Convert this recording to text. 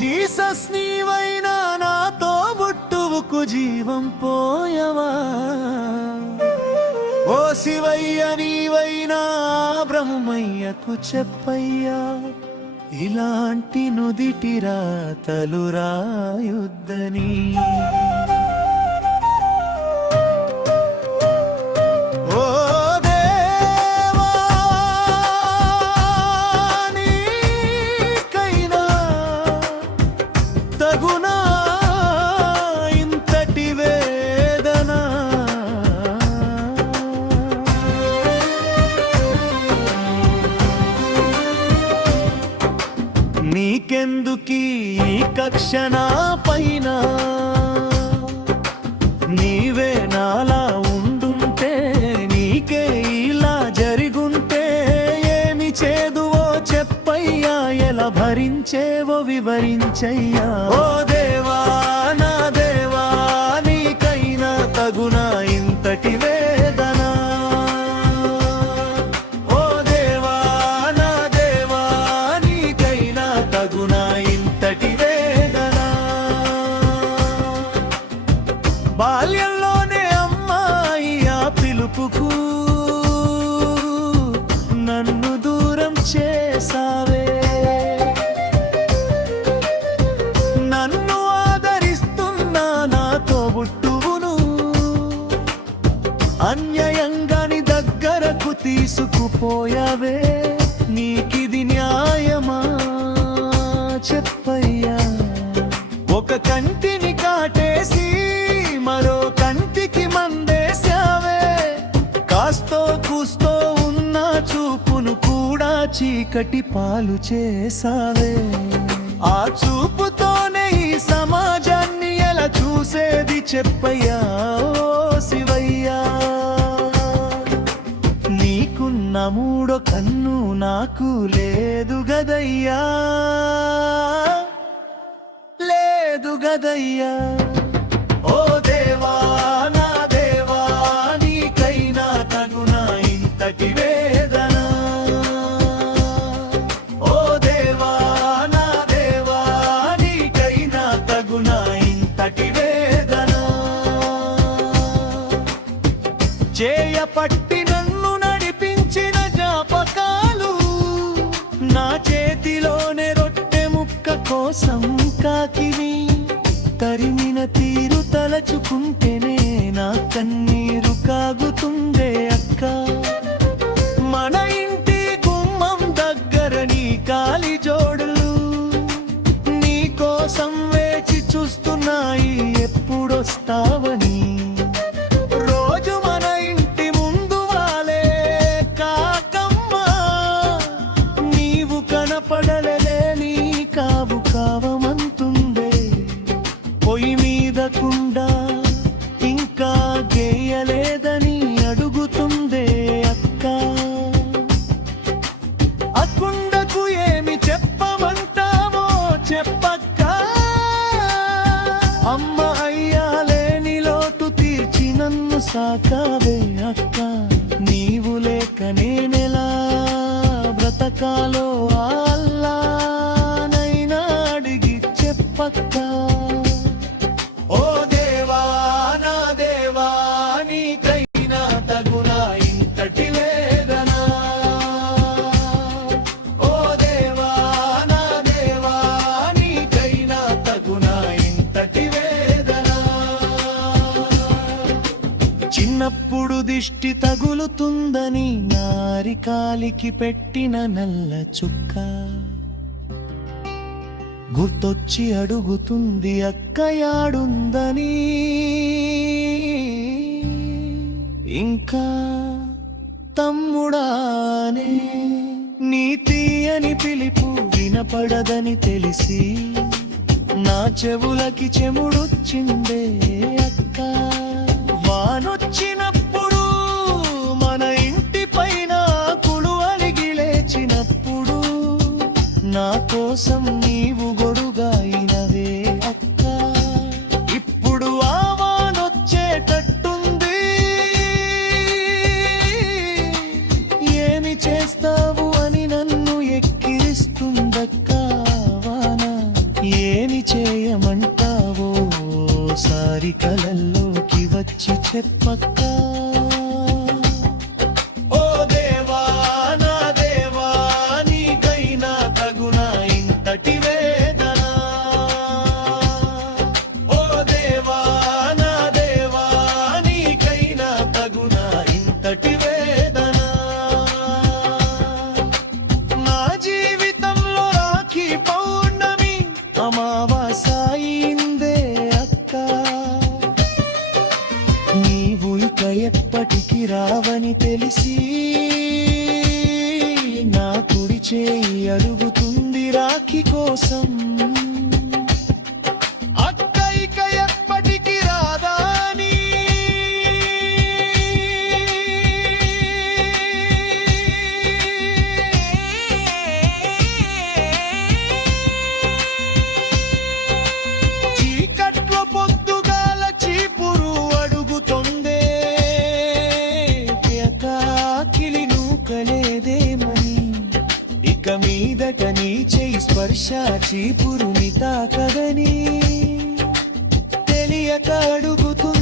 Jesus నీవైనా నాతో బుట్టువుకు జీవం పోయవా. ఓ శివయ్య నీవైనా బ్రహ్మయ్యకు చెప్పయ్యా, ఇలాంటి నుదిటి రాతలు రాయుద్దని. నీకెందుకీ ఈ కక్ష నా పైన, నీవే నాలా ఉండుంటే, నీకే ఇలా జరిగుంటే ఏమి చేదువో చెప్పయ్యా, ఎలా భరించేవో వివరించయ్యా. ఓ దేవా నా దేవా, నీకైనా తగునా ఇంతటి వేదన. బాల్యంలోనే అమ్మాయి ఆ పిలుపుకు నన్ను దూరం చేసావే. నన్ను ఆదరిస్తున్నా నా తోబుట్టువును అన్యాయంగాని దగ్గరకు తీసుకుపోయావే. నీకిది న్యాయమా చెప్పయ్యా. ఒక కంటిని కాటేసి మరో కంటికి మందేశావే. కాస్తో కూస్తో ఉన్న చూపును కూడా చీకటి పాలు చేసావే. ఆ చూపుతోనే ఈ సమాజాన్ని ఎలా చూసేది చెప్పయ్యా. ఓ శివయ్యా, నీకున్న మూడో కన్ను నాకు లేదు గదయ్యా, లేదు గదయ్యా. ఓ దేవా నా దేవా, నీకైనా తగునా ఇంతటి వేదన. ఓ దేవా నా దేవా, నీకైనా తగునా ఇంతటి వేదన. చేయపట్టి నన్ను నడిపించిన జ్ఞాపకాలు, నా చేతిలోనే రొట్టె ముక్క కోసం కాకిని తరిమిన తీరు తలచుకుంటేనే నా కన్నీరు కాగుతుందే అక్క. మన ఇంటి గుమ్మం దగ్గర నీ కాలి జోడులు నీ కోసం వేచి చూస్తున్నాయి ఎప్పుడొస్తావని. రోజు మన ఇంటి ముందు వాలే కాకమ్మ, నీవు కనపడలే నీ కావు కావమంటుందే. పొయ్యి మీద కుండా ఇంకా గేయలేదని అడుగుతుందే అక్క. ఆ కుండకు ఏమి చెప్పమంటావో చెప్పక్క. అమ్మ అయ్యా లేని లోటు తీర్చి నన్ను సాకావే అక్క. నీవు లేక నేనెలా బ్రతకాలో అల్లానైనా అడిగి చెప్పక్క. ఓ దేవా నా దేవా, నీకైనా తగునా ఇంతటి వేదన. ఓ దేవా నా దేవా, నీకైనా తగునా ఇంతటి వేదన. చిన్నప్పుడు దిష్టి తగులుతుందని నారి కాలికి పెట్టిన నల్ల చుక్క గుర్తొచ్చి అడుగుతుంది అక్కయాడుందని. ఇంకా తమ్ముడానే నీ తీయని పిలుపు వినపడదని తెలిసి నా చెవులకి చెముడొచ్చిందే అక్క. వానొచ్చినప్పుడు మన ఇంటి పైన కులు అలిగి లేచినప్పుడు నా కోసం నీవు గొడుగాయినవే అక్క. ఇప్పుడు ఆవానొచ్చేటట్టుంది, ఏమి చేస్తావు అని నన్ను ఎక్కిరిస్తుందక్క వాన. చేయమంటావో సారి కలల్లోకి వచ్చి చెప్పక్క. ఓ దేవా నా దేవా నీకైనా తగునా ఇంతటి వేదన. ఓ దేవా నా దేవా నీకైనా తగునా ఇంతటి వేదన. నా జీవితంలో రాఖీ పౌర్ణమి అమావాసాయిందే అక్క. నీవు ఇక ఎప్పటికి రావని తెలిసి నా కుడి చేయి అడుగుతుంది రాఖీ కోసం. అక్క ఇక ఎప్పటికి రాదా అని చీకట్లో పొద్దుగాల చీపురు అడుగుతోందే కాకిలి నూకలేదేమని. ఇక మీదట నీ చేయి స్పర్శ చీపురుని తాకదని తెలియక అడుగుతుంది